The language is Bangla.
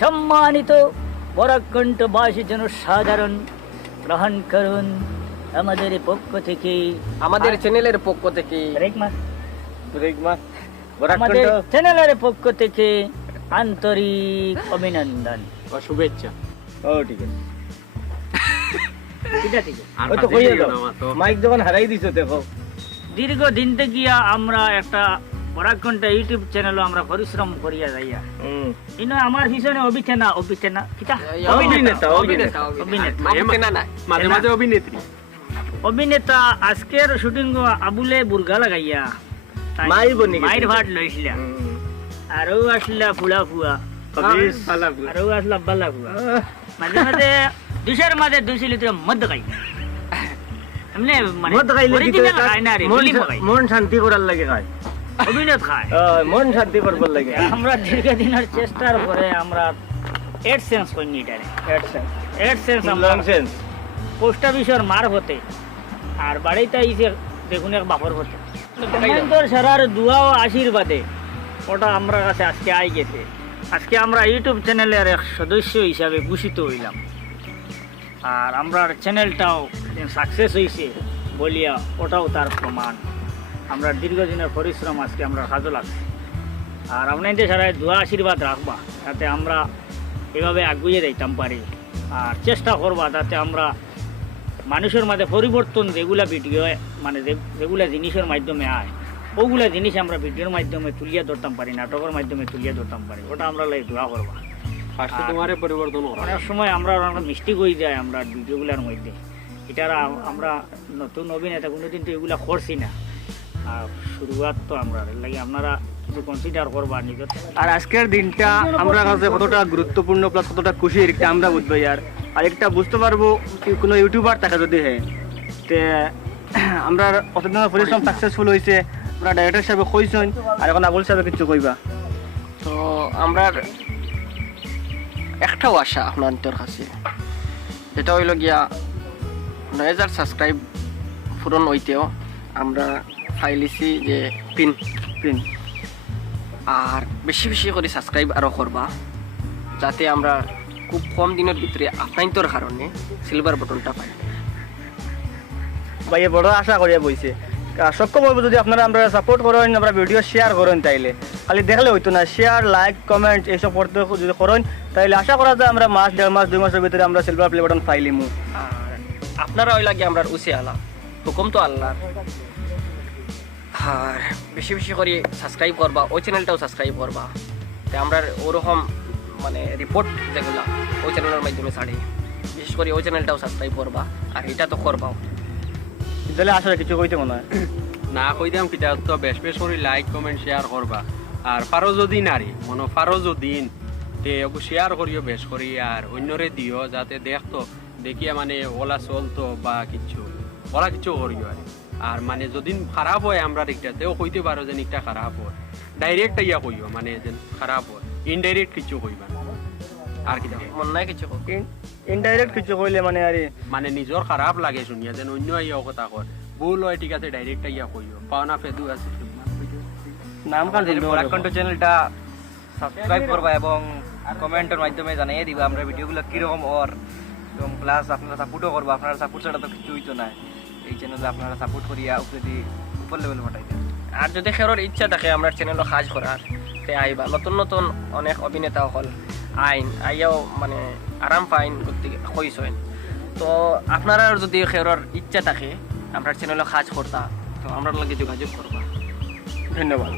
সম্মানিত বরাকণ্ঠবাসী জনসাধারণ, গ্রহণ করুন আমাদের পক্ষ থেকে, আমাদের চ্যানেলের পক্ষ থেকে আমাদের চ্যানেলের পক্ষ থেকে আন্তরিক অভিনন্দন ও শুভেচ্ছা। ও ঠিক আছে, ঠিক আছে। আর ওই তো কাছে কইয়া দিও দাও। না মা তো। মাইক যখন হারাই দিছো দেখো। দীর্ঘদিন থেকে আমরা একটা বরাকণ্ঠ ইউটিউব চ্যানেলও আমরা পরিশ্রম করিয়া যাইয়া কিন্তু আমার পিছনে অভিনেতা মাঝে মাঝে অভিনেত্রী অভিনেতা আজকের শুটিং আবুলে বুর্গা লাগাইয়া তাই মাইর বনি গেছে। মাইর ভাট লইছিলা আরও আসলা ফুলা ফুয়া আরও আসলা বালা ফুয়া মাঝে মাঝে দুইশার মাঝে 200 লিটার মদ খাই এমনি মানে মদ খাইলে কি original খায় না রে, film খায়। মন শান্তি করার লাগে খায়, অভিনয় খায়। মন শান্তি করবার লাগে। আমরা দীর্ঘদিনের চেষ্টার পরে আমরা এডসেন্স করি এটারে এডসেন্স আমরা লং সেন্স পোস্ট অফিসের মার হতে আর বাড়িতে আইসে দেখুন এক বাপর হতে কমেন্টর সারার দোয়া ও আশীর্বাদে ওটা আমরা কাছে আজকে আই গেছে। আজকে আমরা ইউটিউব চ্যানেলের এক সদস্য হিসাবে ভূষিত হইলাম আর আমরা চ্যানেলটাও সাকসেস হয়েছে বলিয়া ওটাও তার প্রমাণ। আমরা দীর্ঘদিনের পরিশ্রম আজকে আমরা কাজে লাগছে আর আপনাদের সারা দোয়া আশীর্বাদ রাখবা যাতে আমরা এভাবে আগুয়ে যাইতাম পারি আর চেষ্টা করবা যাতে আমরা মানুষের মাঝে পরিবর্তন যেগুলা ভিডিও মানে যেগুলা জিনিসের মাধ্যমে আয় ওগুলা জিনিস আমরা ভিডিওর মাধ্যমে তুলিয়া ধরতাম পারি, নাটকের মাধ্যমে তুলিয়া ধরতাম পারি, ওটা আমরা লাই দোয়া করবা। ফার্স্টে তোমারে পরিবর্তন করা। অনেক সময় আমরা অনেক মিস্টেক হয়ে যায় আমরা ভিডিওগুলোর মধ্যে, এটারা আমরা নতুন অভিনেতা কোনোদিন তো এগুলা করছি না আর শুরুয়াত তো আমরা এর লাগে আপনারা কিছু কনসিডার করবা নিজের। আর আজকের দিনটা আমরা কাছে কতটা গুরুত্বপূর্ণ প্লাস কতটা খুশির একটা আমরা বুঝবো আর একটা বুঝতে পারবো কি কোনো ইউটিউবার টাকা যদি হ্যাঁ তে আমরা কতদিন পরিশ্রম সাকসেসফুল হয়েছে আমরা ডাইরেক্টর হিসাবে কইছেন আর এখন আবুল সাহেব কিছু কইবা। তো আমরা একটাও আশা আপনাদের কাছে, যেটা হইল গিয়া 9000 সাবস্ক্রাইব পূরণ হইতেও আমরা ফাইলিছি যে পিন আর বেশি বেশি করে সাবস্ক্রাইব আরও করবা যাতে আমরা খুব কম দিনের ভিতরে আপনাদের কারণে সিলভার বাটনটা পাই। ভাই বড় আশা করিয়া বইছে সক্ষম হইব যদি আপনারা আমরা সাপোর্ট করেন, আমরা ভিডিও শেয়ার করেন, তাইলে খালি দেখলে হইতো না, শেয়ার লাইক কমেন্ট এইসব করতে যদি করেন তাইলে আশা করা যায় আমরা মাস 1.5 মাস 2 মাসের ভিতরে আমরা সিলভার প্লে বাটন পাইলিমু। আর আপনারা ওই লাগে আমরা উসে আলা হুকুম তো আল্লাহর, আর বেশি বেশি করে সাবস্ক্রাইব করবা, ওই চ্যানেলটাও সাবস্ক্রাইব করবা, তো আমরা ওরকম মানে রিপোর্ট যেগুলা ওই চ্যানেলের মাধ্যমে ছাড়ি, বিশেষ করে ওই চ্যানেলটাও সাবস্ক্রাইব করবা আর এটা তো করবাও। তাহলে আসলে কিছু কইতে মনে হয় না কইতাম কিটা তো বেশ বেশ করে লাইক কমেন্ট শেয়ার করবা আর ফারো যদি নারী মনো ফারো যদি তে ওকে শেয়ার করিও বেশ করি আর অন্যরে দিও যাতে দেখতো দেখিয়া মানে ওলা চলতো বা কিছু ওলা কিছু করিও আর মানে যদি খারাপ হয় আমরা দিকটাতেও কইতে পারো যে নিকটা খারাপ হয়, ডাইরেক্ট ইয়া কইও মানে যে খারাপ হয়, ইনডাইরেক্ট কিছু কইবা আর কি মন নাই কিছু ইনডাইরেক্ট কিছু কইলে মানে আরে মানে নিজর খারাপ লাগে শুনিয়া যেন অন্য ইয়া কথা কর ভুল হয় ঠিক আছে ডাইরেক্ট ইয়া কইও পাওনা ফেদু আছে নাম কান বরাকণ্ঠ চ্যানেলটা সাবস্ক্রাইব করবা এবং কমেন্টের মাধ্যমে জানিয়ে দিবা আমরা ভিডিওগুলো কীরকম ওর এবং প্লাস আপনারা সাপোর্টও করবা। আপনারা সাপোর্ট ছাড়া তো কিছু হইতো না, এই চ্যানেলে আপনারা সাপোর্ট করিয়া যদি উপর লেভেল পাঠাই দেন। আর যদি খেরোর ইচ্ছা থাকে আমরা চ্যানেলও কাজ করার তে আইবা, নতুন নতুন অনেক অভিনেতা হল আইয়াও মানে আরাম পাইন করতে কইসেন, তো আপনারা যদি খেরোর ইচ্ছা থাকে আমরা চ্যানেলও কাজ করতা তো আমরা লগে যোগাযোগ করবা। ধন্যবাদ।